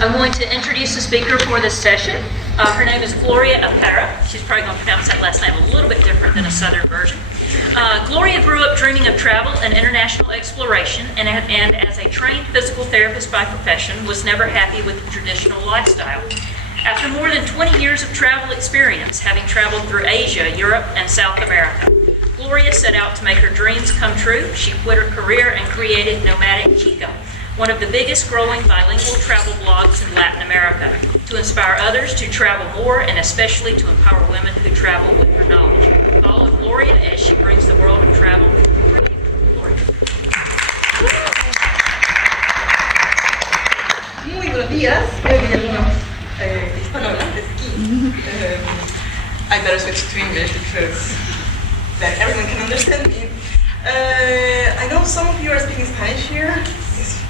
I'm going to introduce the speaker for this session. Her name is Gloria Apara. She's probably going to pronounce that last name a little bit different than a southern version. Gloria grew up dreaming of travel and international exploration, and as a trained physical therapist by profession, was never happy with the traditional lifestyle. After more than 20 years of travel experience, having traveled through Asia, Europe, and South America, Gloria set out to make her dreams come true. She quit her career and created Nomadic Chico, one of the biggest growing bilingual travel blogs in Latin America, to inspire others to travel more and especially to empower women who travel with her knowledge. Follow Gloria as she brings the world of travel. Gloria. Muy buenos días. Hay algunos hispanohablantes aquí. I better switch to English because then everyone can understand me. I know some of you are speaking Spanish here. Is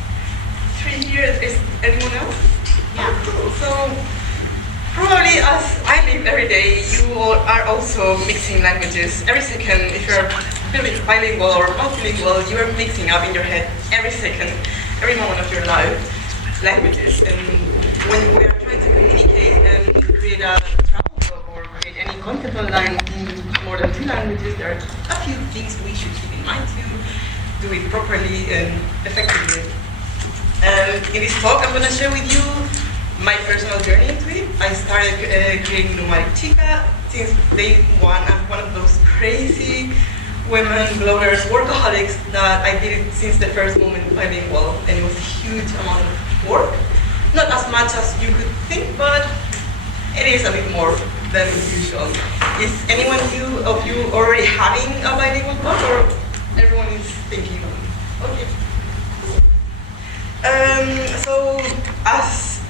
3 here? Is anyone else? Yeah. Cool. So probably as I live every day, you all are also mixing languages. Every second, if you're bilingual or multilingual, you are mixing up in your head every second, every moment of your life, languages. And when we are trying to communicate and create a travel blog or create any content online in more than 2 languages, there are a few things we should keep in mind to do it properly and effectively. In this talk, I'm going to share with you my personal journey into it. I started creating Nomadic Chica since day one. I'm one of those crazy women, bloggers, workaholics that I did it since the first moment bilingual, and it was a huge amount of work. Not as much as you could think, but it is a bit more than usual. Is anyone of you already having a bilingual blog, or everyone is thinking? Okay. So as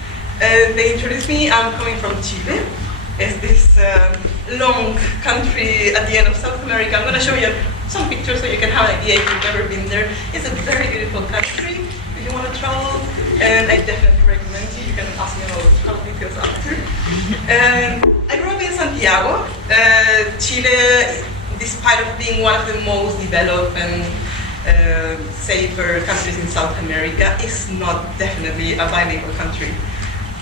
they introduced me, I'm coming from Chile. It's this long country at the end of South America. I'm going to show you some pictures so you can have an idea if you've never been there. It's a very beautiful country if you want to travel, and I definitely recommend you. You can ask me about travel details after. I grew up in Santiago. Chile, despite of being one of the most developed and safer countries in South America, is not definitely a bilingual country.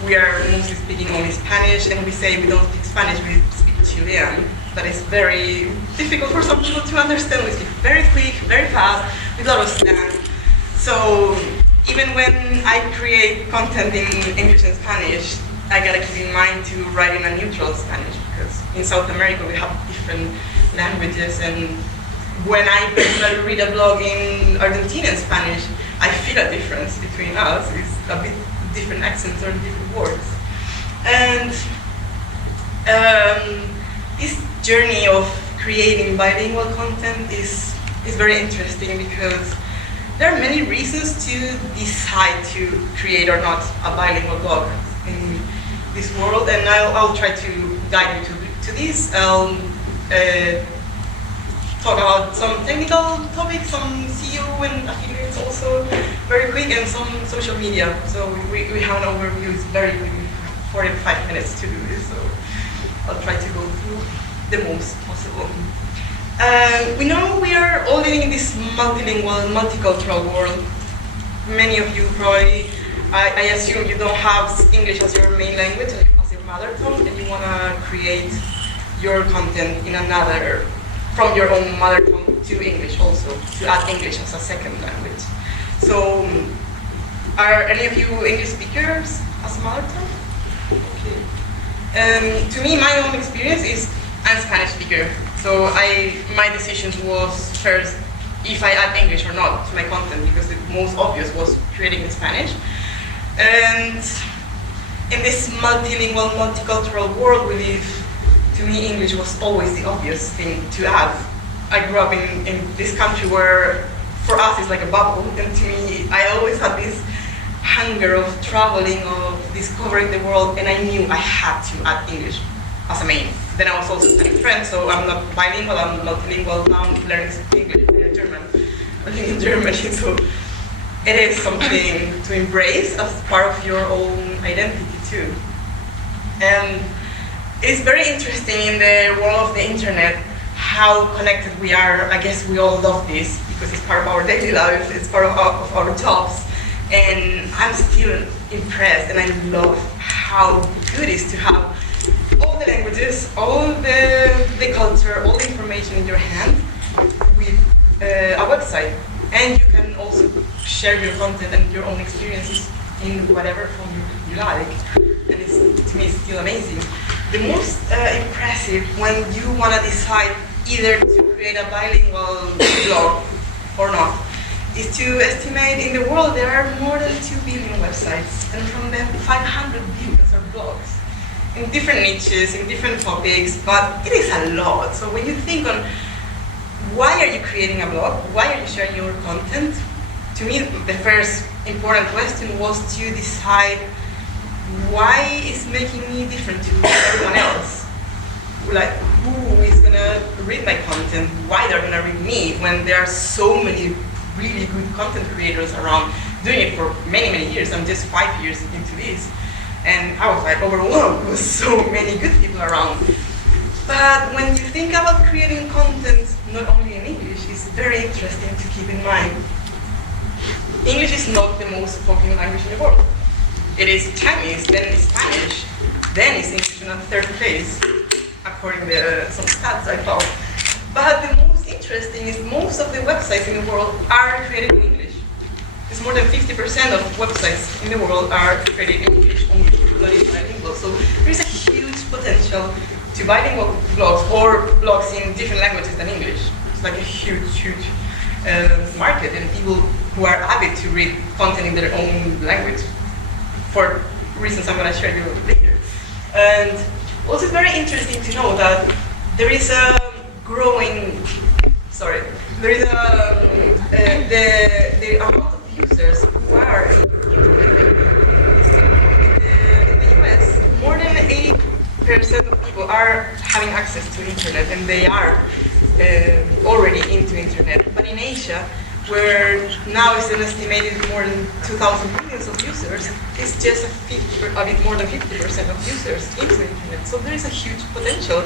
We are mostly speaking only Spanish, and we say we don't speak Spanish, we speak Chilean. That is very difficult for some people to understand. We speak very quick, very fast, with a lot of slang. So even when I create content in English and Spanish, I gotta keep in mind to write in a neutral Spanish, because in South America we have different languages, and when I personally read a blog in Argentinian Spanish, I feel a difference between us. It's a bit different accents or different words. And this journey of creating bilingual content is very interesting because there are many reasons to decide to create or not a bilingual blog in this world, and I'll try to guide you to this. I'll talk about some technical topics, some SEO and affiliates also, very quick, and some social media. So we have an overview. It's very quick, 45 minutes to do this, so I'll try to go through the most possible. We know we are all living in this multilingual, multicultural world. Many of you probably, I assume you don't have English as your main language, as your mother tongue, and you want to create your content in another, from your own mother tongue to English also, to add English as a second language. So, are any of you English speakers as mother tongue? Okay. To me, my own experience is I'm a Spanish speaker. So my decision was first if I add English or not to my content, because the most obvious was creating in Spanish. And in this multilingual, multicultural world we live, to me English was always the obvious thing to add. I grew up in this country where for us it's like a bubble, and to me I always had this hunger of traveling, of discovering the world, and I knew I had to add English as a main. Then I was also studying French, so I'm not bilingual, I'm multilingual. Now I'm learning English and German. I think in Germany, so it is something to embrace as part of your own identity too. And it's very interesting in the world of the internet how connected we are. I guess we all love this because it's part of our daily life, it's part of our jobs. And I'm still impressed and I love how good it is to have all the languages, all the culture, all the information in your hand with a website. And you can also share your content and your own experiences in whatever form you like. And to me, it's still amazing. The most impressive when you want to decide either to create a bilingual blog or not is to estimate in the world there are more than 2 billion websites, and from them 500 billion are blogs in different niches, in different topics, but it is a lot. So when you think on why are you creating a blog, why are you sharing your content, to me the first important question was to decide why is making me different to everyone else. Like, who is gonna read my content? Why they're gonna read me when there are so many really good content creators around doing it for many, many years? I'm just 5 years into this. And I was like overwhelmed with so many good people around. But when you think about creating content, not only in English, it's very interesting to keep in mind. English is not the most spoken language in the world. It is Chinese, then it's Spanish, then it's English in a third place, according to some stats I found. But the most interesting is most of the websites in the world are created in English. It's more than 50% of websites in the world are created in English only, not in bilingual. So there's a huge potential to bilingual blogs or blogs in different languages than English. It's like a huge, huge market, and people who are avid to read content in their own language for reasons I'm going to share you later. And also it's very interesting to know that there is a growing, there is the amount of users who are in the US, more than 80% of people are having access to internet, and they are already into internet. But in Asia, where now is an estimated more than 2,000 million of users, it's just a bit more than 50% of users into internet. So there is a huge potential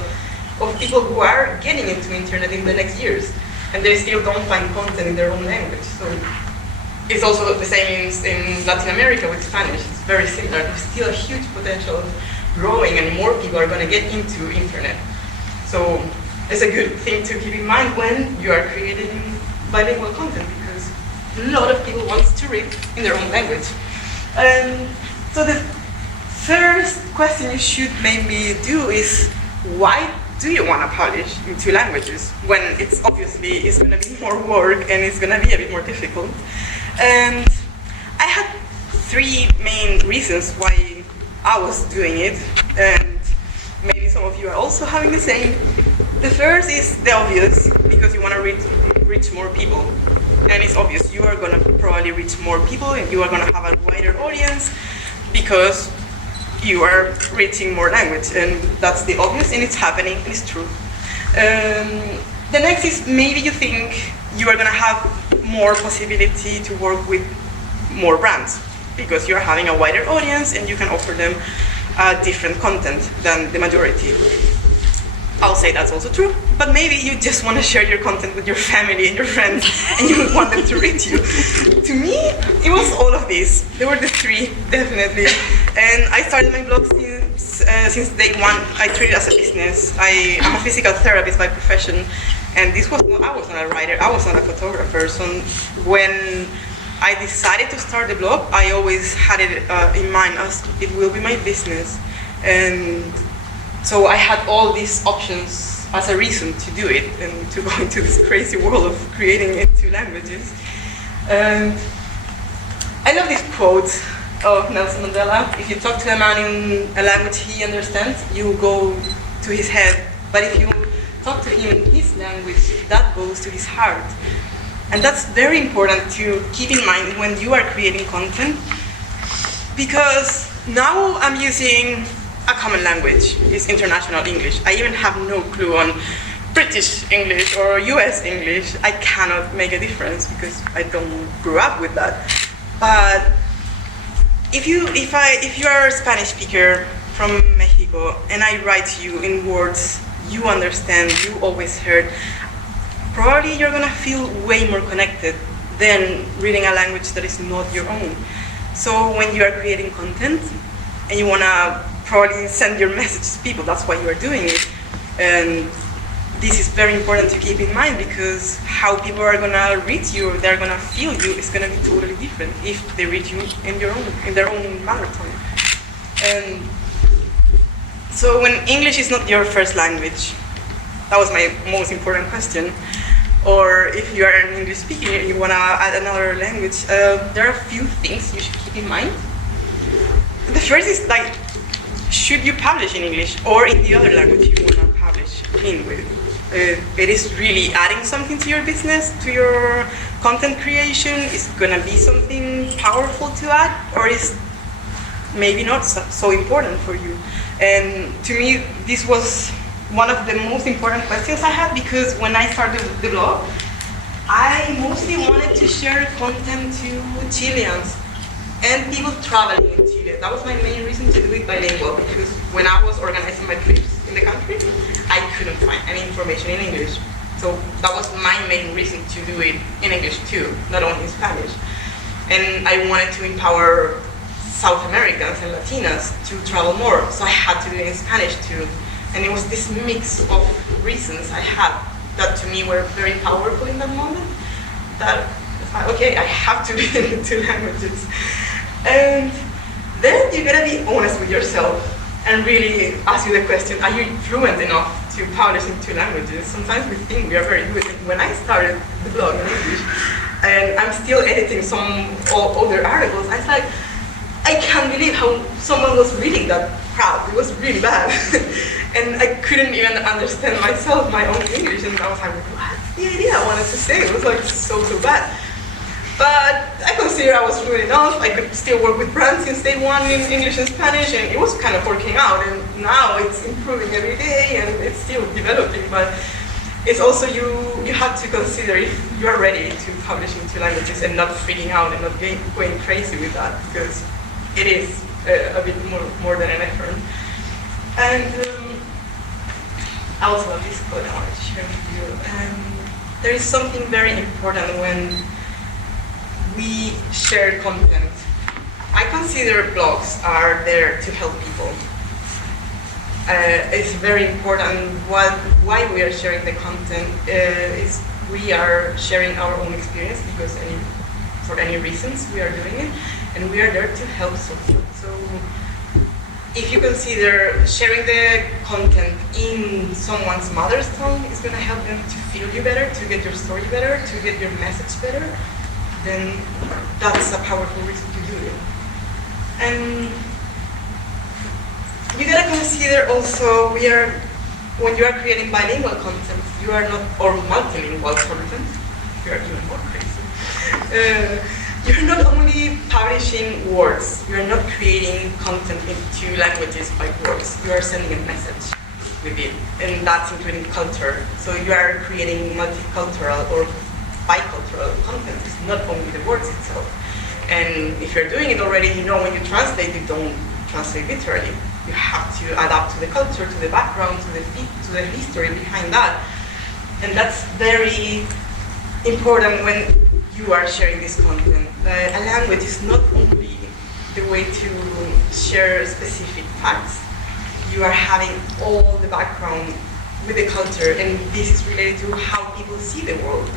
of people who are getting into internet in the next years, and they still don't find content in their own language. So it's also the same in Latin America with Spanish. It's very similar. There's still a huge potential of growing, and more people are going to get into internet. So it's a good thing to keep in mind when you are creating bilingual content, because a lot of people want to read in their own language. So the first question you should maybe do is, why do you want to publish in 2 languages when it's obviously is going to be more work and it's going to be a bit more difficult? And I had 3 main reasons why I was doing it, and maybe some of you are also having the same. The first is the obvious, because you want to reach more people. And it's obvious, you are going to probably reach more people, and you are going to have a wider audience because you are reaching more language, and that's the obvious, and it's happening, and it's true. The next is, maybe you think you are going to have more possibility to work with more brands because you're having a wider audience and you can offer them different content than the majority. I'll say that's also true, but maybe you just want to share your content with your family and your friends and you want them to read you. To me, it was all of these. There were the 3, definitely. And I started my blog since day one. I treat it as a business. I'm a physical therapist by profession, and I was not a writer, I was not a photographer. So when I decided to start the blog, I always had it in mind as it will be my business. And so I had all these options as a reason to do it and to go into this crazy world of creating in 2 languages. And I love this quote of Nelson Mandela: if you talk to a man in a language he understands, you go to his head. But if you talk to him in his language, that goes to his heart. And that's very important to keep in mind when you are creating content, because now I'm using a common language. It's international English. I even have no clue on British English or US English. I cannot make a difference because I don't grow up with that. But if you are a Spanish speaker from Mexico and I write to you in words you understand, you always heard, probably you're gonna feel way more connected than reading a language that is not your own. So when you are creating content and you want to probably send your message to people, that's why you are doing it. And this is very important to keep in mind, because how people are going to read you, they're going to feel you, is going to be totally different if they read you in their own mother tongue. And so when English is not your first language, that was my most important question. Or if you are an English speaker and you want to add another language, there are a few things you should keep in mind. The first is like, should you publish in English or in the other language you want to publish in with? It is really adding something to your business, to your content creation. Is it going to be something powerful to add, or is maybe not so important for you? And to me, this was one of the most important questions I had, because when I started the blog, I mostly wanted to share content to Chileans and people traveling in Chile. That was my main reason to do it bilingual, because when I was organizing my trips in the country, I couldn't find any information in English. So that was my main reason to do it in English too, not only in Spanish. And I wanted to empower South Americans and Latinas to travel more, so I had to do it in Spanish too. And it was this mix of reasons I had that to me were very powerful in that moment, that, okay, I have to do it in 2 languages. And then you gotta be honest with yourself and really ask you the question, are you fluent enough to publish in 2 languages? Sometimes we think we are very good. When I started the blog in English, and I'm still editing some older articles, I was like, I can't believe how someone was reading that crap. It was really bad. And I couldn't even understand myself, my own English, and I was like, what's the idea I wanted to say? It was like so bad. But I consider I was fluent enough. I could still work with brands since day one in English and Spanish, and it was kind of working out. And now it's improving every day, and it's still developing. But it's also you have to consider if you are ready to publish in 2 languages and not freaking out and not going crazy with that, because it is a bit more than an effort. And I also love this quote I wanted to share with you. There is something very important when we share content. I consider blogs are there to help people. It's very important why we are sharing the content. Is we are sharing our own experience, because for any reasons we are doing it, and we are there to help someone. So if you consider sharing the content in someone's mother's tongue is going to help them to feel you better, to get your story better, to get your message better, then that's a powerful reason to do it. And you gotta consider also, when you are creating bilingual content, you are not, or multilingual content, you are even more crazy. You're not only publishing words, you're not creating content in 2 languages by words, you are sending a message with it, and that's including culture. So you are creating multicultural or bicultural content, it's not only the words itself. And if you're doing it already, you know when you translate, you don't translate literally. You have to adapt to the culture, to the background, to the history behind that. And that's very important when you are sharing this content. A language is not only the way to share specific facts. You are having all the background with the culture, and this is related to how people see the world.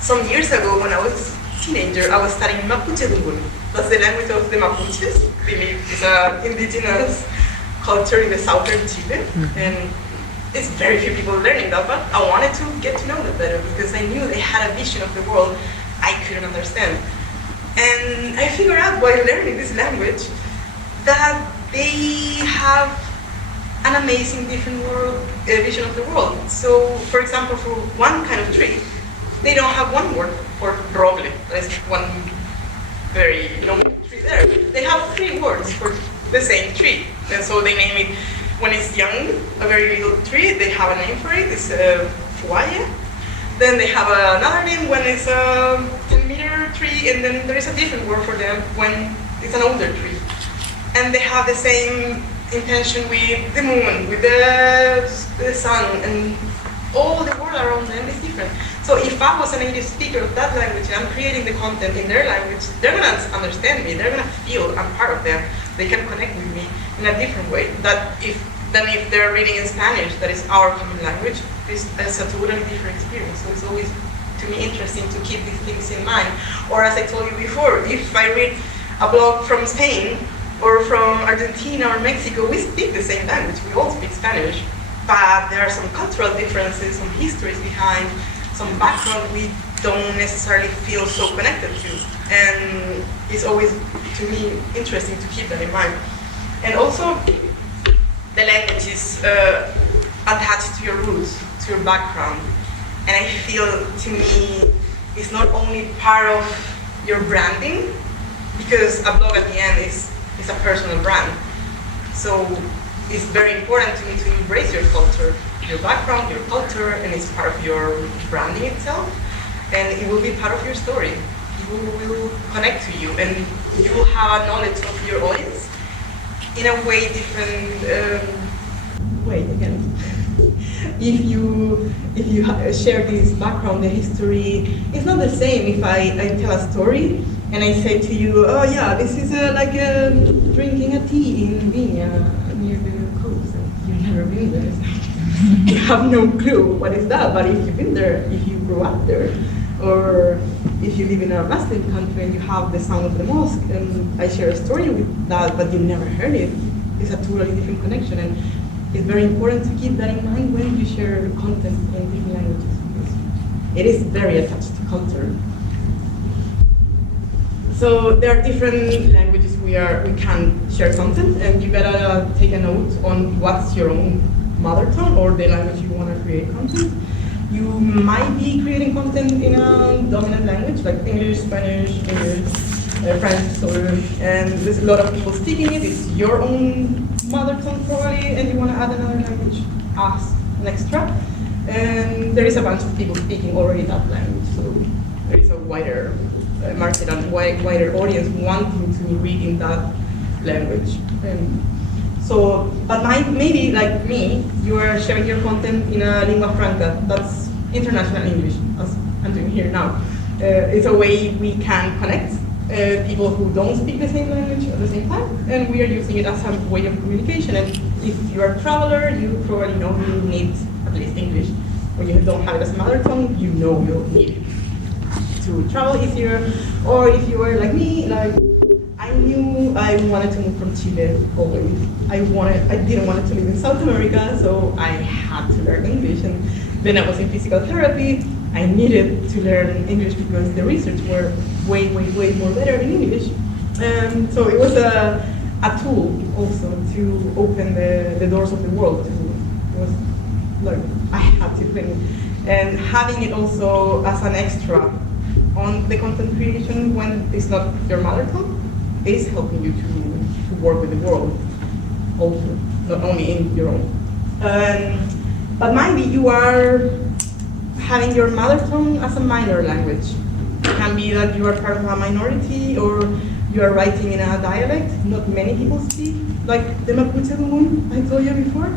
Some years ago, when I was a teenager, I was studying Mapuche Dungul. That's the language of the Mapuches. It's an indigenous culture in the southern Chile, and it's very few people learning that, but I wanted to get to know them better because I knew they had a vision of the world I couldn't understand. And I figured out while learning this language that they have an amazing different vision of the world. So, for example, for one kind of tree, they don't have one word for roble. That's one very long tree there. They have 3 words for the same tree. And so they name it, when it's young, a very little tree, they have a name for it. It's fuaye. Then they have another name when it's a 10-meter tree, and then there is a different word for them when it's an older tree. And they have the same intention with the moon, with the sun, and all the world around them is different. So if I was a native speaker of that language and I'm creating the content in their language, they're gonna understand me, they're gonna feel I'm part of them, they can connect with me in a different way. Than if they're reading in Spanish, that is our common language, it's a totally different experience. So it's always, to me, interesting to keep these things in mind. Or as I told you before, if I read a blog from Spain or from Argentina or Mexico, we speak the same language, we all speak Spanish, but there are some cultural differences, some histories behind, some background we don't necessarily feel so connected to. And it's always, to me, interesting to keep that in mind. And also, the language is attached to your roots, to your background. And I feel, to me, it's not only part of your branding, because a blog at the end is a personal brand. So it's very important to me to embrace your culture, your background, your culture, and it's part of your branding itself. And it will be part of your story. People will connect to you, and you will have a knowledge of your audience in a way different way again. If you share this background, the history, it's not the same if I tell a story and I say to you, oh yeah, this is like drinking a tea in Viña near the coast. You've never been there. You have no clue what is that, but if you've been there, if you grew up there, or if you live in a Muslim country and you have the sound of the mosque, and I share a story with that, but you never heard it, it's a totally different connection. And it's very important to keep that in mind when you share content in different languages, because it is very attached to culture. So there are different languages we can share content, and you gotta take a note on what's your own mother tongue or the language you want to create content. You might be creating content in a dominant language like English, Spanish, French, and there's a lot of people speaking it. It's your own mother tongue probably, and you want to add another language as an extra. And there is a bunch of people speaking already that language, so there is a wider market and wider audience wanting to read in that language. But maybe like me, you are sharing your content in a lingua franca, that's international English, as I'm doing here now. It's a way we can connect people who don't speak the same language at the same time, and we are using it as a way of communication. And if you're a traveler, you probably know you need at least English. When you don't have it as a mother tongue, you know you'll need it to travel easier. Or if you were like me, like I knew I wanted to move from Chile always. I didn't want to live in South America, so I had to learn English. And then I was in physical therapy. I needed to learn English because the research were way more better in English. So it was a tool also to open the doors of the world. It was like I had to think. And having it also as an extra on the content creation when it's not your mother tongue is helping you to work with the world also, not only in your own. But maybe you are having your mother tongue as a minor language. It can be that you are part of a minority or you are writing in a dialect not many people speak, like the Mapuche Gumun I told you before.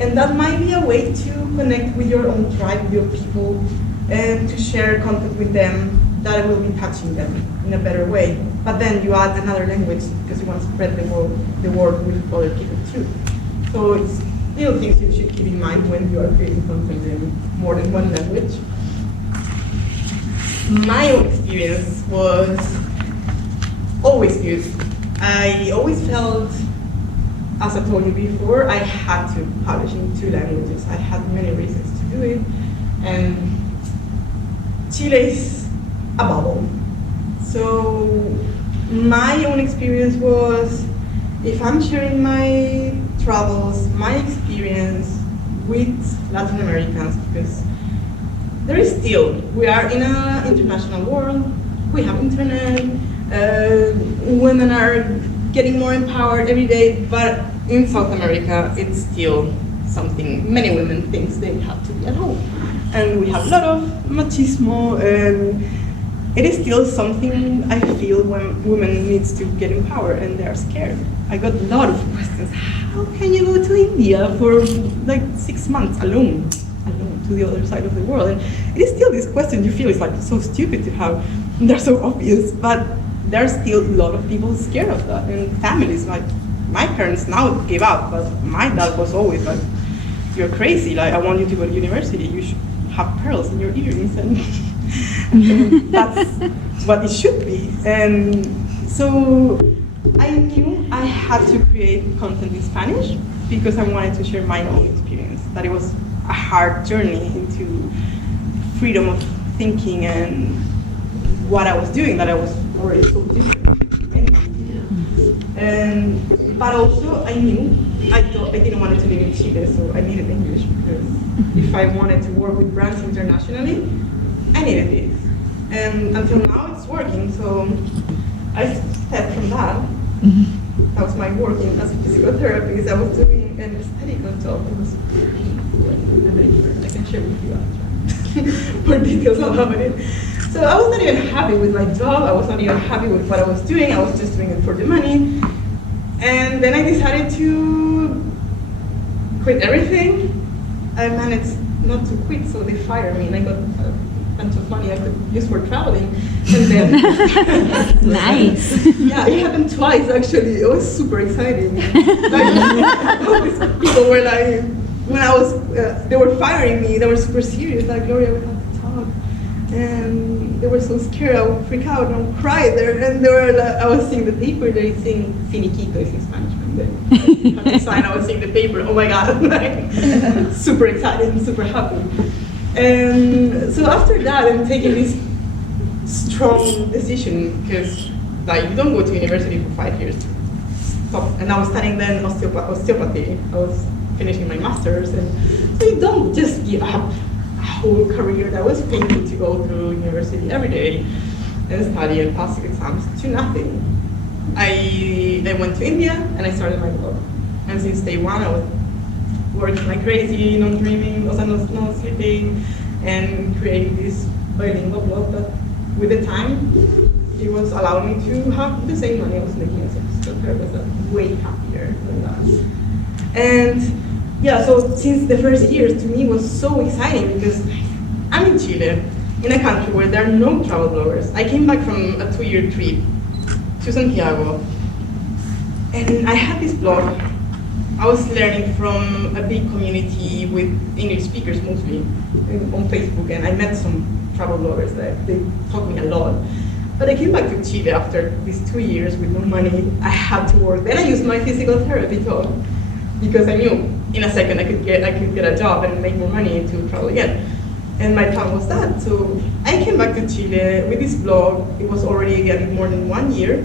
And that might be a way to connect with your own tribe, with your people, and to share content with them that will be touching them in a better way. But then you add another language because you want to spread the word with other people too. So it's little things you should keep in mind when you are creating content in more than one language. My own experience was always good. I always felt, as I told you before, I had to publish in 2 languages. I had many reasons to do it. And Chile is a bubble. So my own experience was, if I'm sharing my travels, my experience with Latin Americans, because there is still, we are in an international world, we have internet, women are getting more empowered every day, but in South America, it's still something many women think they have to be at home. And we have a lot of machismo, and it is still something I feel when women needs to get empowered and they are scared. I got a lot of questions. How can you go to India for like 6 months alone? to the other side of the world. And it is still this question you feel is like so stupid to have. They're so obvious, but there's still a lot of people scared of that. And families, like my parents now gave up, but my dad was always like, "You're crazy, like I want you to go to university, you should have pearls in your earrings," and that's what it should be. And so I knew I had to create content in Spanish because I wanted to share my own experience, that it was a hard journey into freedom of thinking and what I was doing, that I was already so different. But also I knew I didn't want to live in Chile, so I needed English because if I wanted to work with brands internationally, I needed it. And until now it's working, so I stepped from that. That was my work as a physical therapist. I was doing an aesthetical job. It was I can share with you after more details about it. So I was not even happy with my job. I was not even happy with what I was doing. I was just doing it for the money. And then I decided to quit everything. I managed not to quit, so they fired me, and I got a bunch of money I could use for traveling. And then Nice. yeah, it happened twice actually. It was super exciting. Like, all these people were like, when I was, they were firing me. They were super serious. Like, Gloria, we have to talk. And they were so scared. I would freak out and I would cry there. And they were like, I was seeing the paper. They saying finiquito is in Spanish. And then I sign. I was seeing the paper. Oh my god! Like, super excited and super happy. And so after that, I'm taking this strong decision because like you don't go to university for 5 years. Stop. And I was studying then osteopathy. I was finishing my master's, and so you don't just give up a whole career that was painful to go through university every day and study and pass exams to nothing. I then went to India and I started my blog. And since day one, I was working like crazy, not dreaming, not sleeping, and creating this bilingual blog that with the time, it was allowing me to have the same money I was making as a physical therapist, but way happier than that. And yeah, so since the first years to me was so exciting because I'm in Chile, in a country where there are no travel bloggers. I came back from a 2-year trip to Santiago, and I had this blog. I was learning from a big community with English speakers mostly on Facebook, and I met some travel bloggers that they taught me a lot. But I came back to Chile after these 2 years with no money. I had to work. Then I used my physical therapy talk because I knew in a second I could get a job and make more money to travel again. And my plan was that. So I came back to Chile with this blog. It was already getting more than 1 year.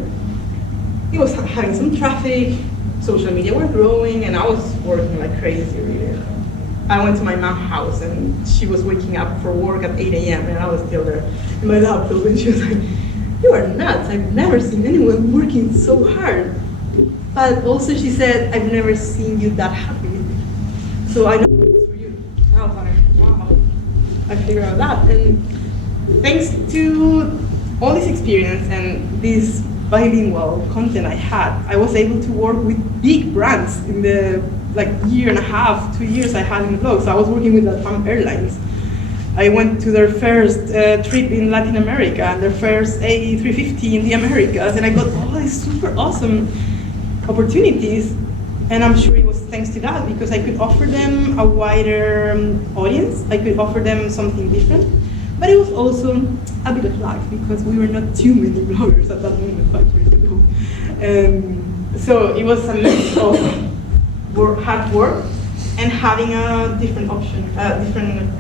It was having some traffic. Social media were growing, and I was working like crazy, really. I went to my mom's house, and she was waking up for work at 8 a.m., and I was still there in my laptop, and she was like, "You are nuts. I've never seen anyone working so hard." But also she said, "I've never seen you that happy." So I know it's for you. And I was like, wow, I figured out that. And thanks to all this experience and this bilingual content I had, I was able to work with big brands in the like year and a half, 2 years I had in the blog. So I was working with LATAM Airlines. I went to their first trip in Latin America and their first A350 in the Americas, and I got all these super awesome opportunities. And I'm sure it was thanks to that, because I could offer them a wider audience. I could offer them something different. But it was also a bit of luck, because we were not too many bloggers at that moment 5 years ago. And so it was a mix of hard work and having a different option, a different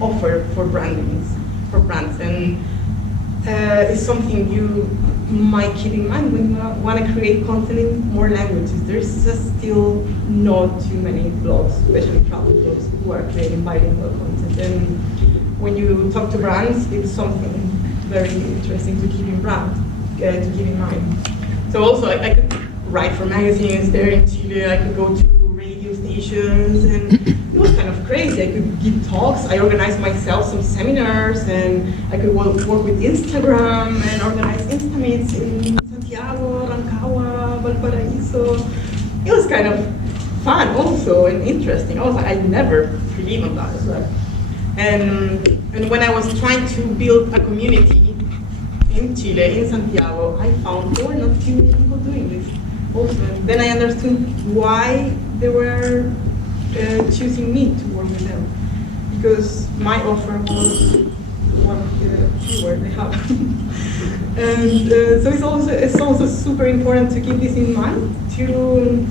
offer for brands. And it's something you might keep in mind when you want to create content in more languages. There's just still not too many blogs, especially travel blogs, who are creating bilingual content. And when you talk to brands, it's something very interesting to keep in mind. So also, I could write for magazines there in Chile. I could go to radio stations, and it was kind of crazy. I could give talks. I organized myself some seminars, and I could work with Instagram and organize Instameets in Santiago, Rancagua, Valparaiso. It was kind of fun also and interesting. I was like, I never believed on that as well. And when I was trying to build a community in Chile, in Santiago, I found there were not too many people doing this. Also, then I understood why they were choosing me to work with them, because my offer was one of the keyword they have. And so it's also super important to keep this in mind, to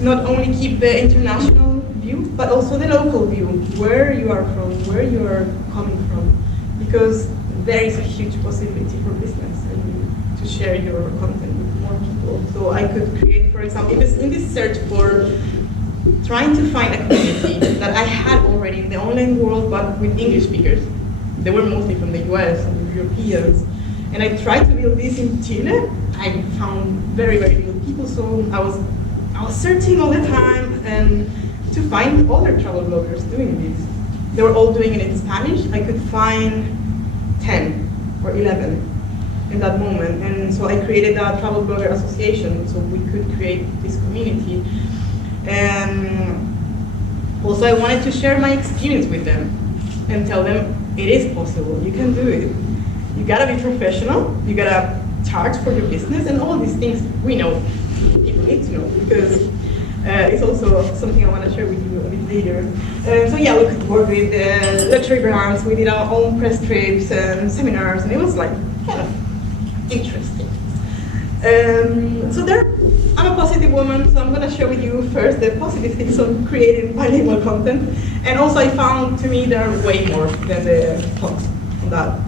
not only keep the international view, but also the local view, where you are from, where you are coming from, because there is a huge possibility for business and to share your content with more people. So I could create, for example, in this search for trying to find a community that I had already in the online world, but with English speakers. They were mostly from the US and the Europeans. And I tried to build this in Chile. I found very, very little people, so I was searching all the time and to find other travel bloggers doing this. They were all doing it in Spanish. I could find 10 or 11 in that moment. And so I created a travel blogger association so we could create this community. And also I wanted to share my experience with them and tell them it is possible, you can do it. You gotta be professional, you gotta charge for your business, and all these things we know, people need to know, because it's also something I want to share with you a bit later. So yeah, we could work with luxury brands, we did our own press trips and seminars, and it was like kind of interesting. So I'm a positive woman, so I'm going to share with you first the positive things on creating bilingual content. And also I found, to me, there are way more than the cons on that.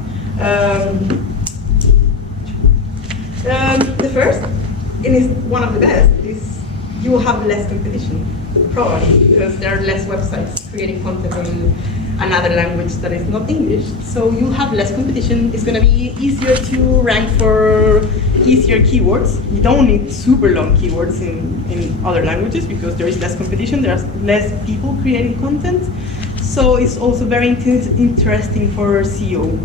The first, and is one of the best, is you will have less competition, probably, because there are less websites creating content in another language that is not English. So you'll have less competition. It's going to be easier to rank for easier keywords. You don't need super long keywords in other languages because there is less competition. There's less people creating content. So it's also very interesting for SEO.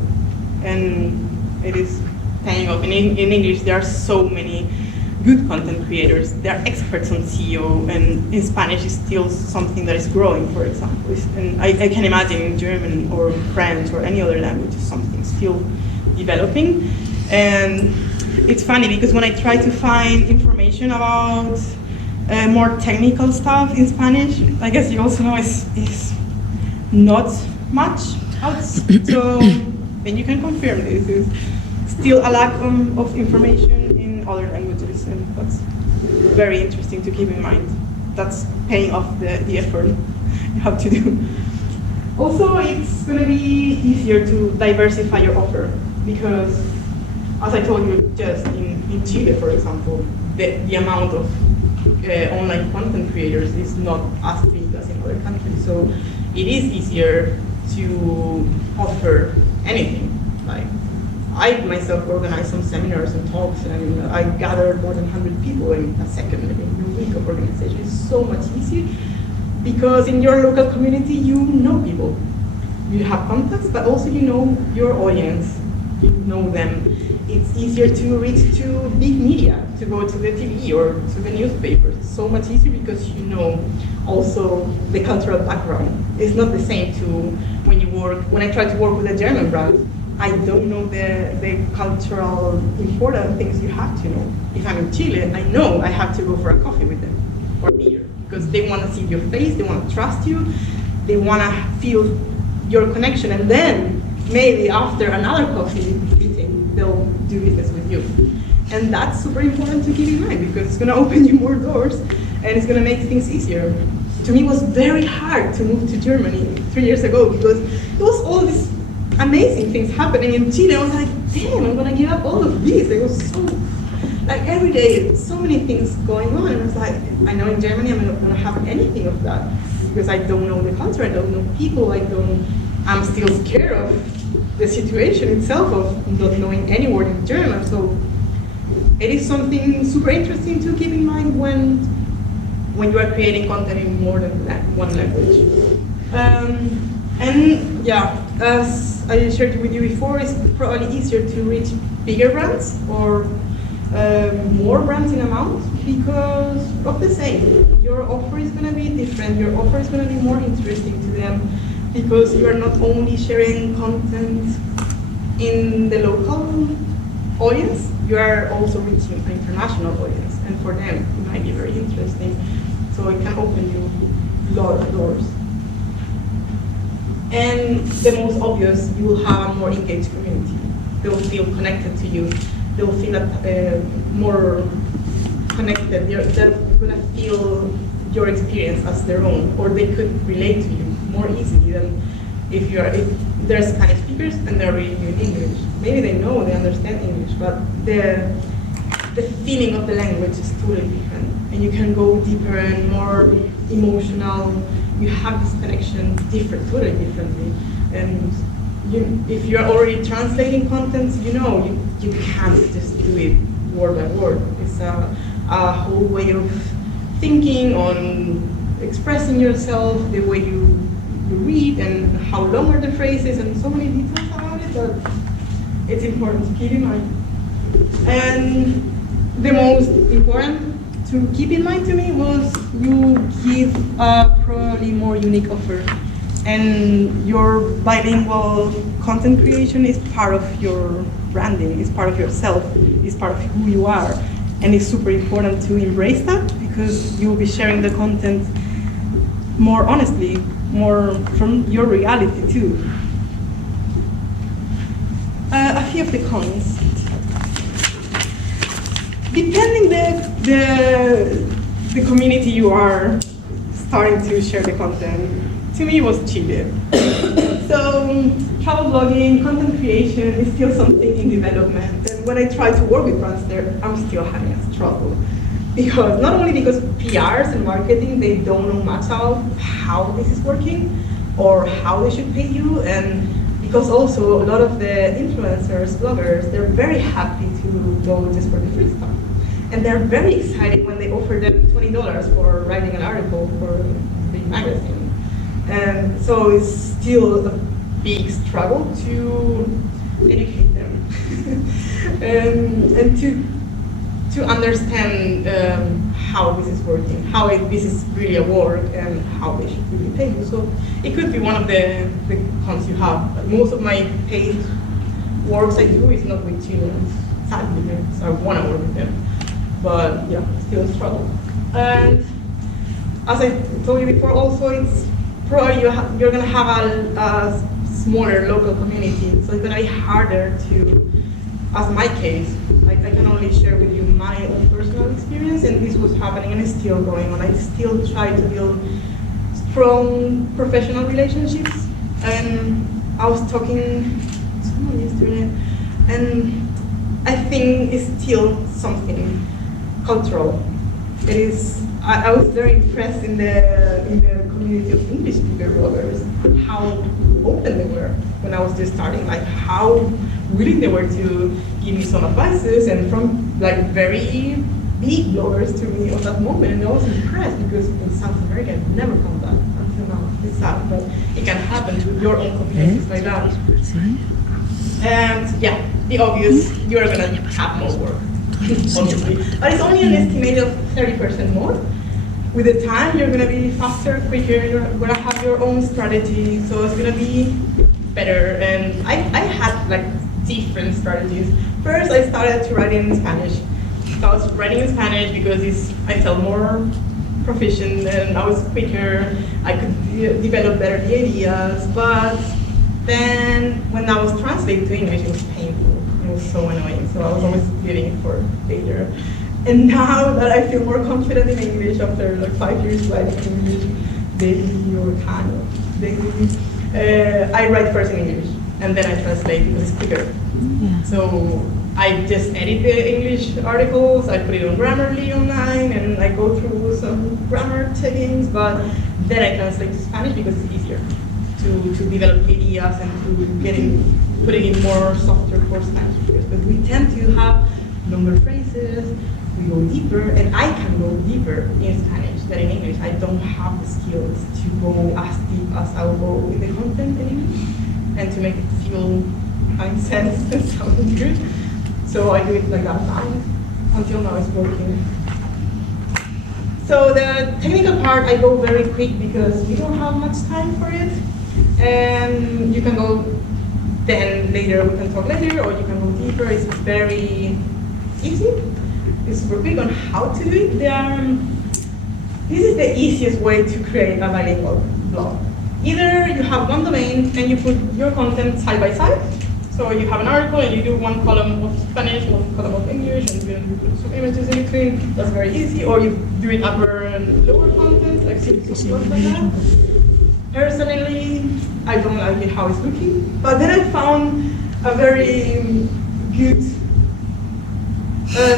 And it is paying off. In English, there are so many good content creators. They're experts on SEO, and in Spanish is still something that is growing, for example. And I can imagine in German or French or any other language, something still developing. And it's funny because when I try to find information about more technical stuff in Spanish, I guess you also know is not much out. So then you can confirm this is still a lack of information in other languages, and that's very interesting to keep in mind. That's paying off the effort you have to do. Also, it's going to be easier to diversify your offer because, as I told you, just in Chile, for example, the amount of online content creators is not as big as in other countries. So it is easier to offer anything. Like, I myself organized some seminars and talks, and I gathered more than 100 people in a second, in a week of organization. It's so much easier because in your local community, you know people. You have contacts, but also you know your audience. You know them. It's easier to reach to big media, to go to the TV or to the newspapers. It's so much easier because you know also the cultural background. It's not the same to when I try to work with a German brand. I don't know the cultural important things you have to know. If I'm in Chile, I know I have to go for a coffee with them or beer because they want to see your face, they want to trust you, they want to feel your connection, and then maybe after another coffee meeting, they'll do business with you. And that's super important to keep in mind because it's going to open you more doors and it's going to make things easier. To me, it was very hard to move to Germany 3 years ago because there was all these amazing things happening in Chile. I was like, damn, I'm going to give up all of this. It was so, like every day, so many things going on. And I was like, I know in Germany I'm not going to have anything of that because I don't know the culture, I don't know people, I'm still scared of the situation itself of not knowing any word in German. So it is something super interesting to keep in mind when you are creating content in more than one language. And yeah, as I shared with you before, it's probably easier to reach bigger brands or more brands in amount because of the same. Your offer is going to be different. Your offer is going to be more interesting to them. because you are not only sharing content in the local audience, you are also reaching an international audience, and for them it might be very interesting. So it can open you a lot of doors. And the most obvious, you will have a more engaged community. They will feel connected to you. They will feel more connected. They're gonna feel your experience as their own, or they could relate to you more easily than if there's Spanish speakers and they're reading you in English. Maybe they know, they understand English, but the feeling of the language is totally different. And you can go deeper and more emotional. You have this connection totally differently. And if you're already translating content, you can't just do it word by word. It's a whole way of thinking on expressing yourself, the way you read, and how long are the phrases, and so many details about it that it's important to keep in mind. And the most important to keep in mind to me was you give a probably more unique offer, and your bilingual content creation is part of your branding, it's part of yourself, it's part of who you are, and it's super important to embrace that, because you'll be sharing the content more honestly, more from your reality too. A few of the cons. Depending the community you are starting to share the content, to me it was Chile. So travel blogging, content creation is still something in development. And when I try to work with brands there, I'm still having a struggle. Because not only because PRs and marketing, they don't know much of how this is working or how they should pay you, and because also a lot of the influencers, bloggers, they're very happy to go just for the free stuff. And they're very excited when they offer them $20 for writing an article for a big magazine. And so it's still a big struggle to educate them and to understand how this is working, how this is really a work, and how they should really pay you. So it could be one of the cons you have. But most of my paid works I do is not with Chileans, sadly, so I want to work with them. But yeah, still a struggle. And as I told you before, also it's probably you're going to have a smaller local community, so it's going to be harder to, as my case, I can only share with you my own personal experience, and this was happening and it's still going on. I still try to build strong professional relationships. And I was talking to someone yesterday, and I think it's still something cultural. It is. I was very impressed in the community of English speaker bloggers, how open they were when I was just starting, like how willing they were to give me some advices, and from like very big bloggers to me at that moment. And I was impressed because in South America it never come that until now. It's sad, but it can happen with your own communities like that. And yeah, the obvious, you're gonna have more work, honestly. But it's only an estimate of 30% more. With the time, you're gonna be faster, quicker, you're gonna have your own strategy, so it's gonna be better. And I had like different strategies. First, I started to write in Spanish. So I was writing in Spanish because I felt more proficient and I was quicker. I could develop better the ideas. But then when I was translating to English, it was painful. It was so annoying. So I was always leaving it for later. And now that I feel more confident in English after like 5 years writing English daily or kind of daily, I write first in English and then I translate because it's quicker. Yeah. So I just edit the English articles, I put it on Grammarly online, and I go through some grammar taggings, but then I translate to Spanish because it's easier to develop ideas and to put it in more softer for Spanish speakers. But we tend to have longer phrases, we go deeper, and I can go deeper in Spanish than in English. I don't have the skills to go as deep as I will go in the content in English, and to make it feel having sense and sounding good. So I do it like that, and until now it's working. So the technical part, I go very quick because we don't have much time for it. And you can go then later, we can talk later, or you can go deeper. It's very easy. It's super quick on how to do it. This is the easiest way to create a bilingual blog. Either you have one domain and you put your content side by side. So you have an article and you do one column of Spanish, one column of English, and you put some images in between. That's very easy. Or you do it upper and lower content, like stuff like that. Personally, I don't like it how it's looking. But then I found a very good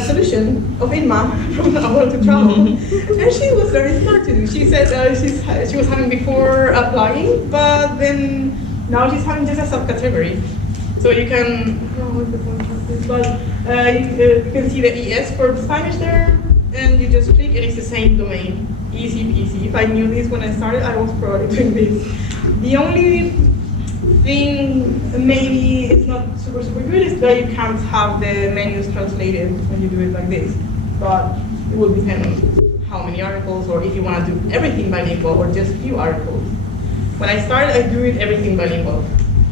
solution of Inma from I Want to Travel. And she was very smart to do. She said she was having before applying, but then now she's having just a subcategory. So you can, you can see the ES for Spanish there, and you just click and it's the same domain. Easy peasy. If I knew this when I started, I was probably doing this. The only thing maybe it's not super good is that you can't have the menus translated when you do it like this. But it will depend on how many articles, or if you want to do everything bilingual or just few articles. When I started, I do it everything bilingual,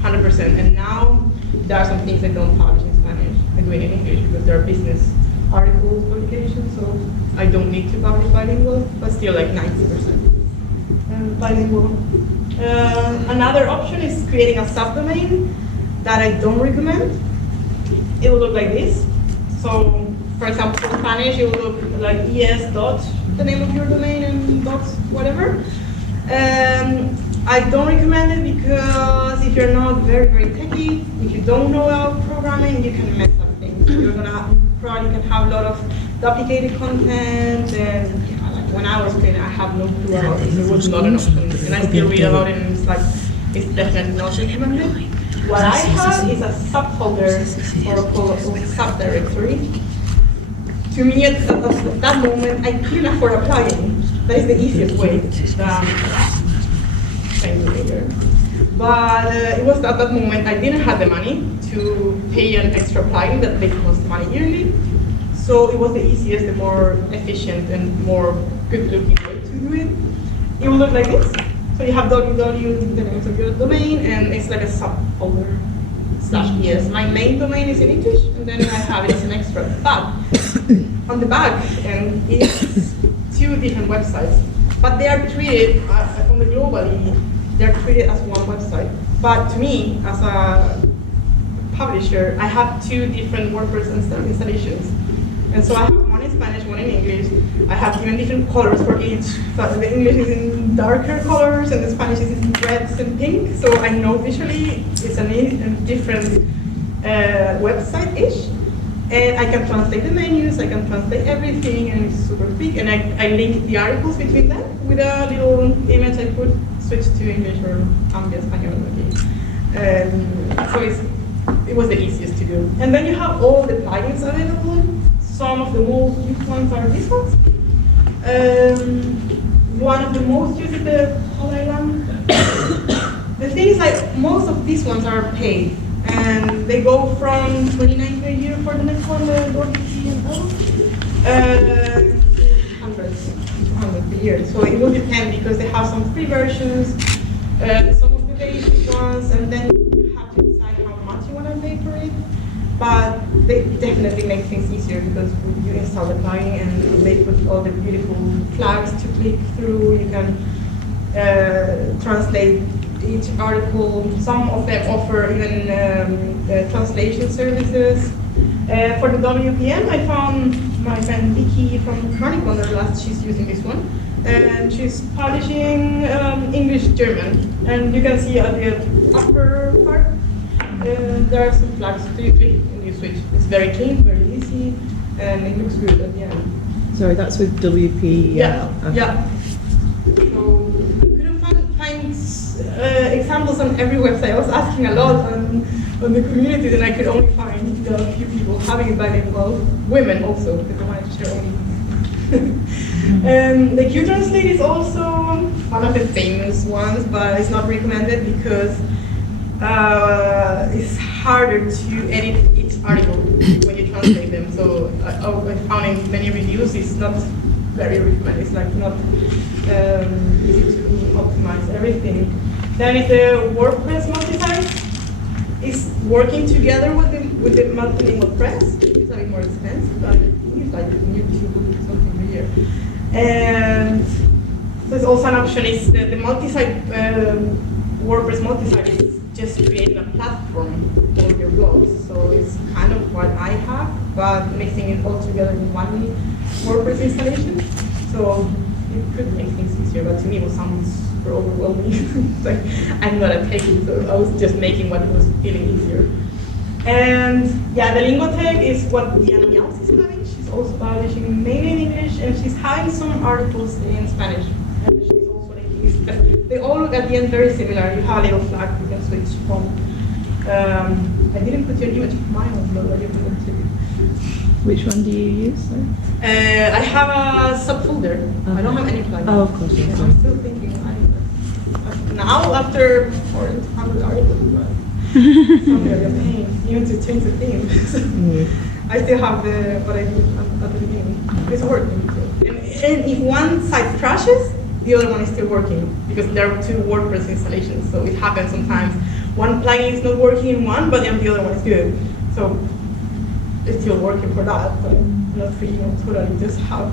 100%. And now there are some things I don't publish in Spanish. I do it in English because there are business articles, publications, so I don't need to publish bilingual, but still like 90% bilingual. Another option is creating a subdomain that I don't recommend. It will look like this. So, for example, for Spanish, it will look like es dot, the name of your domain, and dots, whatever. I don't recommend it because if you're not very techy, if you don't know about programming, you can mess up things. You're gonna probably can have a lot of duplicated content, and yeah, like when I was creating, I have no clue about it. It was not an option, and I still read about it, and it's like it's definitely not recommended. What I have is a subfolder or a subdirectory. To me, at that moment, I couldn't afford applying. That is the easiest way. Later. But it was at that moment I didn't have the money to pay an extra plugin that they cost money yearly. So it was the easiest, the more efficient, and more good-looking way to do it. It will look like this. So you have www, the name of your domain, and it's like a subfolder /es. My main domain is in English, and then I have it as an extra. But on the back, and it's two different websites. But they are treated on the globally. They're treated as one website. But to me, as a publisher, I have two different WordPress installations. And so I have one in Spanish, one in English. I have even different colors for each. So the English is in darker colors, and the Spanish is in reds and pink. So I know visually it's a different website-ish. And I can translate the menus, I can translate everything, and it's super quick. And I link the articles between them with a little image I put, switch to English or cambia español. So it was the easiest to do. And then you have all the plugins available. Some of the most used ones are these ones. One of the most used is the Holland. The thing is, like, most of these ones are paid. And they go from 29 per year for the next one, the WITS and all, to 200 per year. So it will depend because they have some free versions, some of the basic ones, and then you have to decide how much you want to pay for it. But they definitely make things easier because you install the plugin and they put all the beautiful flags to click through. You can translate each article. Some of them offer even translation services. For the WPM, I found my friend Vicky from Chronic Wanderlust. She's using this one, and she's publishing English-German. And you can see at the upper part, there are some flags. So you click and you switch. It's very clean, very easy, and it looks good at the end. Sorry, that's with WP. Yeah. So find examples on every website. I was asking a lot on the community, and I could only find a few people having it bilingual. Women also, because I wanted to share only. And the Q-Translate is also one of the famous ones, but it's not recommended because it's harder to edit each article when you translate them. So I found in many reviews it's not very recommended. It's like not easy to optimize everything. Then is the WordPress multi-site. It's working together with the multilingual press. It's a bit more expensive, but it's like you should put something here. And so there's also an option is the multi-site WordPress multi-site is just creating a platform for your blogs. So it's kind of what I have, but mixing it all together in one WordPress installation. So it could make things easier, but to me it sounds super overwhelming. Like I'm not a techie, so I was just making what was feeling easier. And yeah, the Lingotech is what Diana Mials is having. She's also publishing mainly in English, and she's having some articles in Spanish. And she's also linking this. They all look at the end very similar. You have a little flag you can switch from. I didn't put your image of mine on the already put it too. Which one do you use? Sorry? I have a subfolder. I don't have any plugins. Oh, of course, Yeah, yes. I'm still thinking. Now after 400 articles, it's only a pain. You need to change the theme. I still have what I did at the beginning. It's working. And if one site crashes, the other one is still working because there are two WordPress installations. So it happens sometimes. One plugin is not working in one, but then the other one is good. So it's still working for that, but not for totally just how.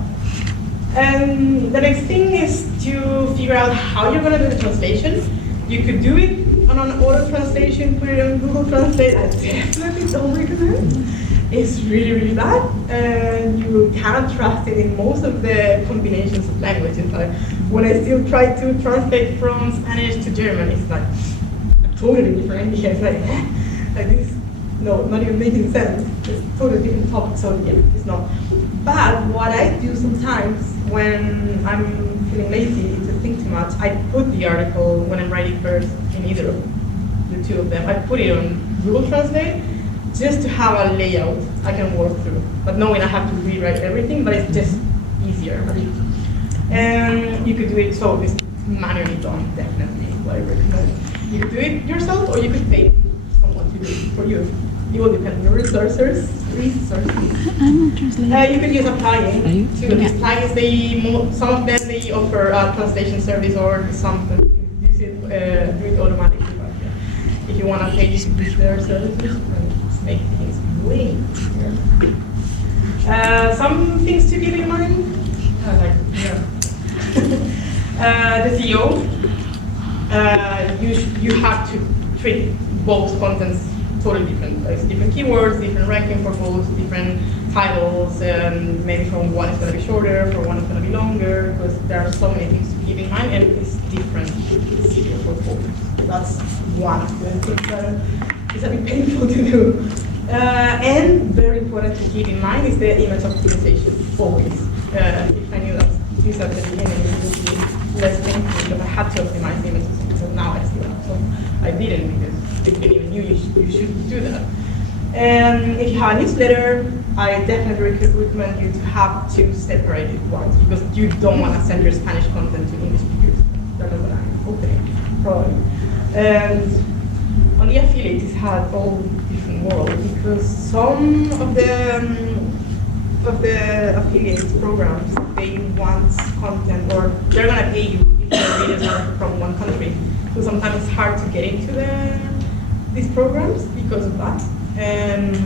And the next thing is to figure out how you're going to do the translation. You could do it on an auto translation, put it on Google Translate. I definitely don't recommend. It's really, really bad, and you cannot trust it in most of the combinations of languages. Like when I still try to translate from Spanish to German, it's like totally different. It's like this. No, not even making sense. It's totally different topic, so yeah, it's not. But what I do sometimes when I'm feeling lazy to think too much, I put the article when I'm writing first in either of the two of them. I put it on Google Translate just to have a layout I can work through. But knowing I have to rewrite everything, but it's just easier. And you could do it, so it's manually done, definitely, what I recommend. You could do it yourself, or you could pay someone to do it for you. It will depend on your resources. I'm not translating. You could use a plugin. So these plugins, some of them they offer a translation service, or something. You use it, do it automatically. But yeah, if you want to pay, you can use their services and make things way easier. Some things to keep in mind. The SEO. You have to treat both contents totally different. There's different keywords, different ranking for both, different titles, maybe from one is going to be shorter, for one is going to be longer, because there are so many things to keep in mind, and it's different for both. So that's one of the things that is a bit painful to do. And very important to keep in mind is the image optimization, always. If I knew that this at the beginning, it would be less painful, because I had to optimize the images, so now I still have. So I didn't, because the beginning knew you should do that. And if you have a newsletter, I definitely recommend you to have two separated ones, because you don't want to send your Spanish content to English speakers. That's what I'm hoping, probably. And on the affiliates, it's had all different world, because some of the affiliates programs, they want content, or they're gonna pay you if your readers are from one country. So sometimes it's hard to get into these programs because of that. And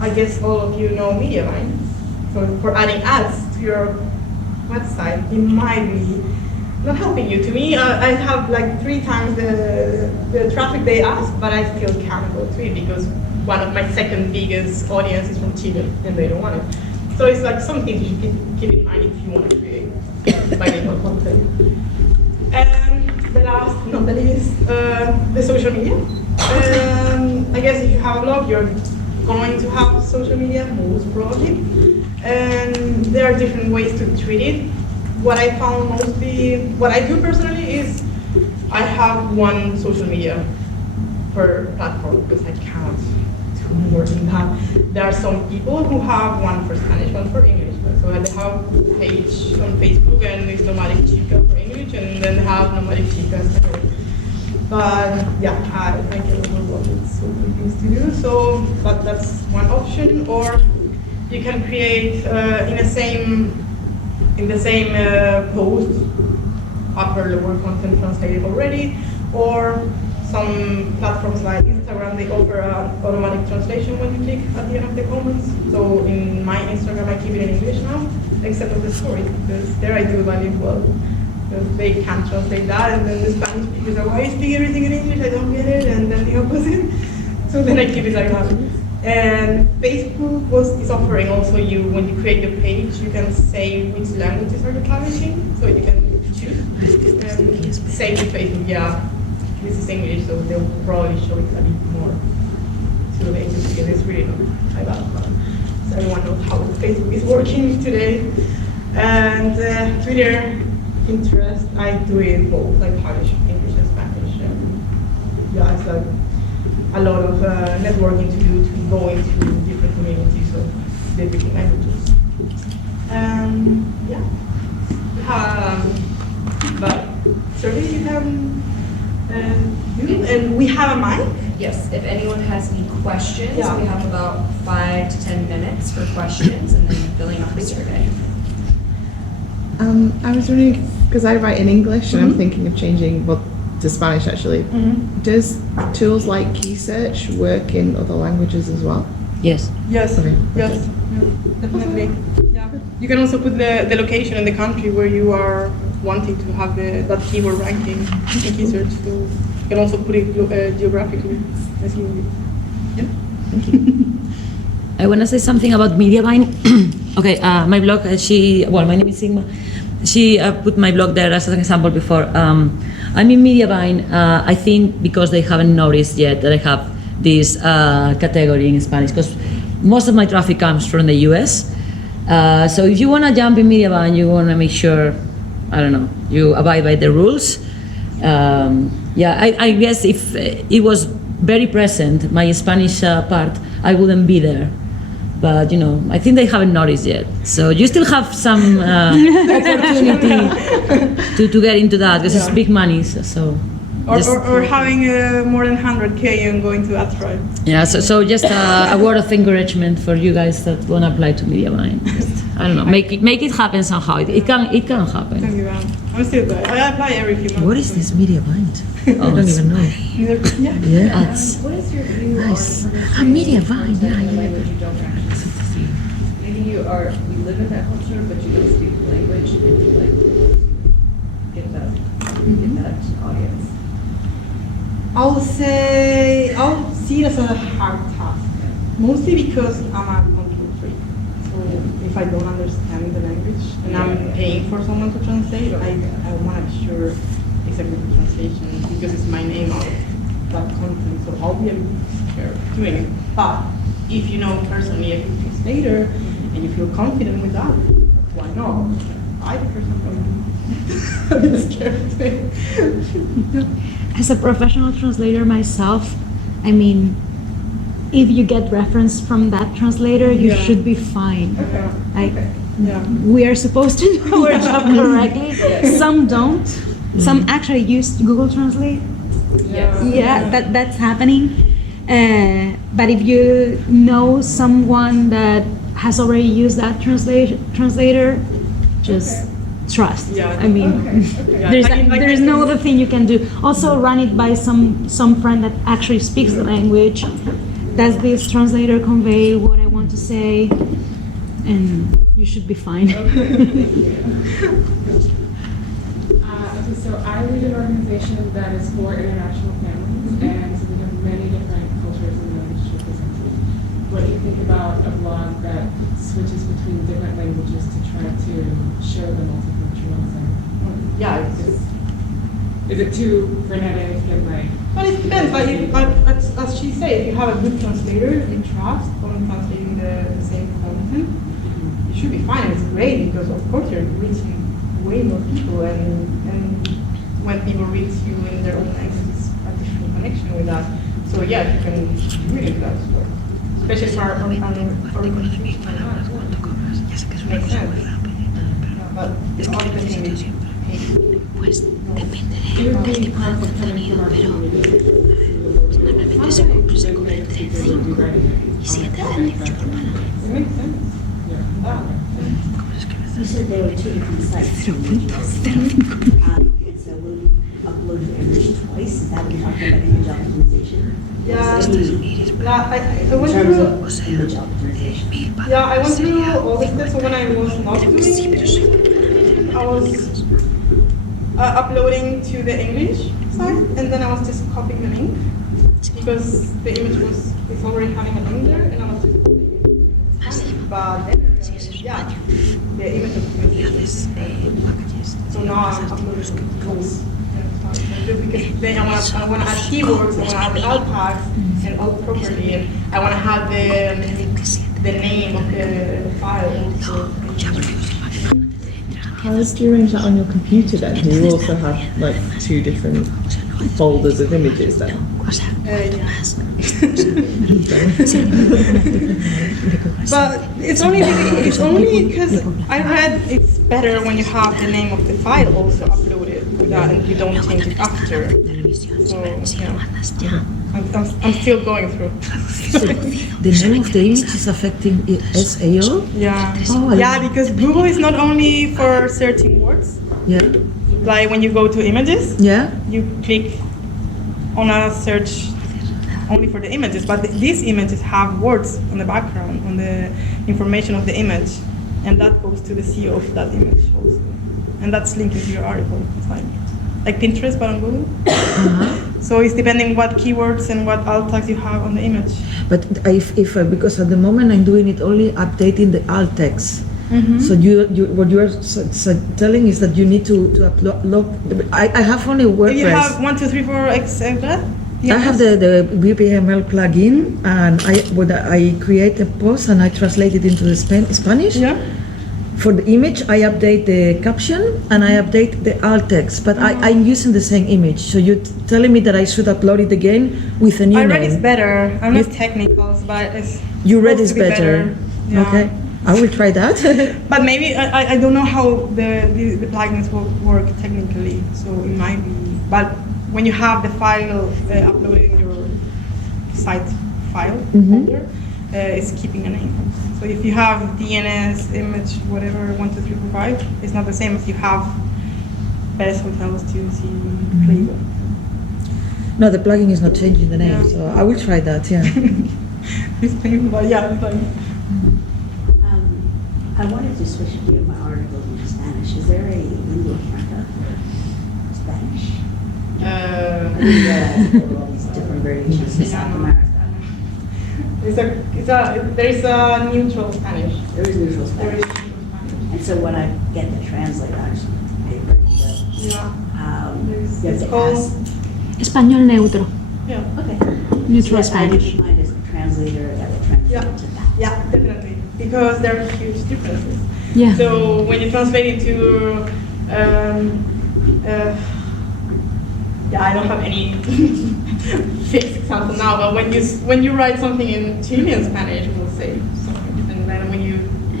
I guess all of you know Mediavine. So for adding ads to your website, it might be not helping you. To me, I have like 3 times the traffic they ask, but I still can't go to it because one of my second biggest audience is from Chile, and they don't want it. So it's like something you should keep in mind if you want to create bilingual content. And the last, not the least, the social media. I guess if you have a blog, you're going to have social media, most probably. And there are different ways to treat it. What I found mostly, what I do personally is I have one social media per platform because I cannot do more than that. There are some people who have one for Spanish, one for English. So they have a page on Facebook and it's Nomadic Chica for English, and then they have Nomadic Chica Spanish. But yeah, I get overwhelmed with so many things to do. So, but that's one option. Or you can create in the same post upper lower content translated already, Or some platforms like Instagram, they offer automatic translation when you click at the end of the comments. So in my Instagram, I keep it in English now, except of the story, because there I do bilingual. Because they can't translate that, and then the Spanish speakers are, why you speak everything in English? I don't get it, and then the opposite. So then I keep it like that. And Facebook is offering also you, when you create the page, you can say which languages are you publishing, so you can choose. And same with Facebook, yeah. This is English, so they'll probably show it a bit more to the agency, because it's really not like that. So everyone knows how Facebook is working today. And Twitter, Pinterest, I do it both, like publish English and Spanish. And yeah, it's like a lot of networking to do to go into different communities of the different languages. Yeah. But survey you can do, and we have a mic. Yes, if anyone has any questions, Yeah. we have about 5 to 10 minutes for questions and then filling out the survey. I was wondering, because I write in English and I'm thinking of changing, well, to Spanish actually. Does tools like key search work in other languages as well? Yes. Yes, Okay. yes, definitely. Yeah. You can also put the location and the country where you are wanting to have that keyword ranking in key search. So you can also put it geographically. As you, yeah. I want to say something about Mediavine. Okay, my blog, my name is Sigma. She put my blog there as an example before. I'm in Mediavine, I think because they haven't noticed yet that I have this category in Spanish, because most of my traffic comes from the US. So if you want to jump in Mediavine, you want to make sure, I don't know, you abide by the rules. I guess if it was very present, my Spanish part, I wouldn't be there. But I think they haven't noticed yet. So you still have some opportunity to get into that, because it's big money. So or having more than 100K and going to that tribe. yeah. So just a word of encouragement for you guys that want to apply to Mediavine. Just, I don't know, make it happen somehow. It can happen. Thank you, man. I'm still there. I apply every few months. What is this Mediavine? I don't even know. Yeah. Yeah, ads. What is your view Nice. on Mediavine, yeah. language you don't actually maybe you live in that culture, but you don't speak the language, and you get that audience. I'll see it as a hard task, mostly because I'm a control freak. So if I don't understand the language and I'm paying for someone to translate, I want to be sure exactly the translation, because it's my name on that content. So I'll be a bit scared of doing it. But if you know personally a good translator and you feel confident with that, why not? I personally am a bit scared. As a professional translator myself, I mean, if you get reference from that translator, you Yeah. should be fine. Like, Yeah. we are supposed to do our job correctly. Some don't. Some actually use Google Translate. Yes. Yeah, that's happening. But if you know someone that has already used that translator, just trust. Yeah. I mean, Yeah. there's I mean, like, there's no other thing you can do. Also, run it by some friend that actually speaks the language. Does this translator convey what I want to say? And you should be fine. So I lead an organization that is for international families, and so we have many different cultures and languages represented. What do you think about a blog that switches between different languages to try to show the multiculturalism? Yeah, it's just, Is it too frenetic and like? but it depends. As she said, if you have a good translator you trust on translating the same content, it should be fine. It's great because of course you're reaching way more people, and when people reach you in their own language, it's a different connection with that. So yeah, you can really do that as well. Especially for our organization. Makes sense. Yeah, but it's all depending on It would be hard for coming from our community. Normalmente se compra entre 5 y 7 céntimos. It makes sense. Yeah. You said there were two different sites. And so we'll upload the image twice. WITS, is that what you're talking about, image optimization? Yeah. What do you mean I in went terms through. of image optimization? Yeah, I went through all the steps. So when I was not doing, I was uploading to the English site, and then I was just copying the link because the image it's already having a link there, and I was just copying it. But then, yeah, the image optimization. So now I'm uploading those. Because then I want to add keywords, I want to add the alt tags and alt property, and I want to have the name of the file also. How else do you arrange that on your computer then? Do you also have like 2 different folders of images then? Yeah. But it's only because I read it's better when you have the name of the file also uploaded with that and you don't change it after. So yeah, I'm still going through. The name of the image is affecting SEO? Yeah. Oh, Yeah, because Google is not only for searching words. Yeah. Like when you go to images, Yeah? you click on a search only for the images, but these images have words on the background, on the information of the image, and that goes to the SEO of that image also. And that's linking to your article. It's like Pinterest, but on Google. So it's depending what keywords and what alt tags you have on the image. But if because at the moment I'm doing it only updating the alt text. So what you are telling is that you need to upload. I have only WordPress. If you have 1, 2, 3, 4, etc. I have the BPML plugin, and I create a post and I translate it into the Spanish. Yeah. For the image, I update the caption and I update the alt text, but I'm using the same image. So you're telling me that I should upload it again with a new I name? read it's better. I'm not technical, but it's. You read supposed it's to be better. Yeah. Okay, I will try that. But maybe I don't know how the plugins will work technically, so it might be. But when you have the file uploaded in your site file folder, it's keeping a name. So if you have DNS, image, whatever, 1, 2, 3, 4, 5, it's not the same as you have best hotels to see Playboy. No, the plugin is not changing the name, Yeah. so I will try that. Yeah. It's painful, but yeah, it's fine. I wanted to switch gear my article into Spanish. Is there a lingua franca for Spanish? I didn't realize there were all these different variations in South America. There is a neutral Spanish. There is neutral There is Spanish. neutral Spanish. And so when I get the translator, I just pay for it. Yeah. You have It's to called. ask. Español neutro. Yeah. Okay. Neutral So I need Spanish. to find a translator that will translate Yeah. to that. Yeah, definitely. Because there are huge differences. Yeah. So when you translate it to, yeah, I don't have any fixed example now, but when you write something in Chilean Spanish, we'll say something different. And when you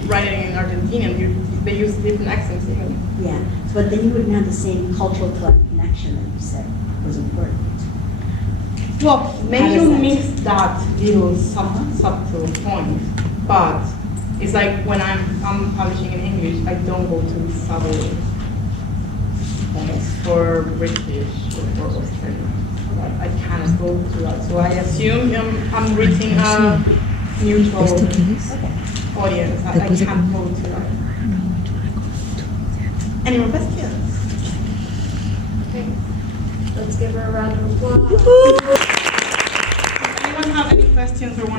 write it in Argentinian, they use different accents even. Yeah, but then you wouldn't have the same cultural connection that you said was important. Well, maybe How you does that- mix that little subtle point, but it's like when I'm publishing in English, I don't go to subtle points for British or for Australian. I cannot go to that. So I assume I'm reaching a neutral audience. I can't go to that. Any more questions? Okay. Let's give her a round of applause. Does anyone have any questions or want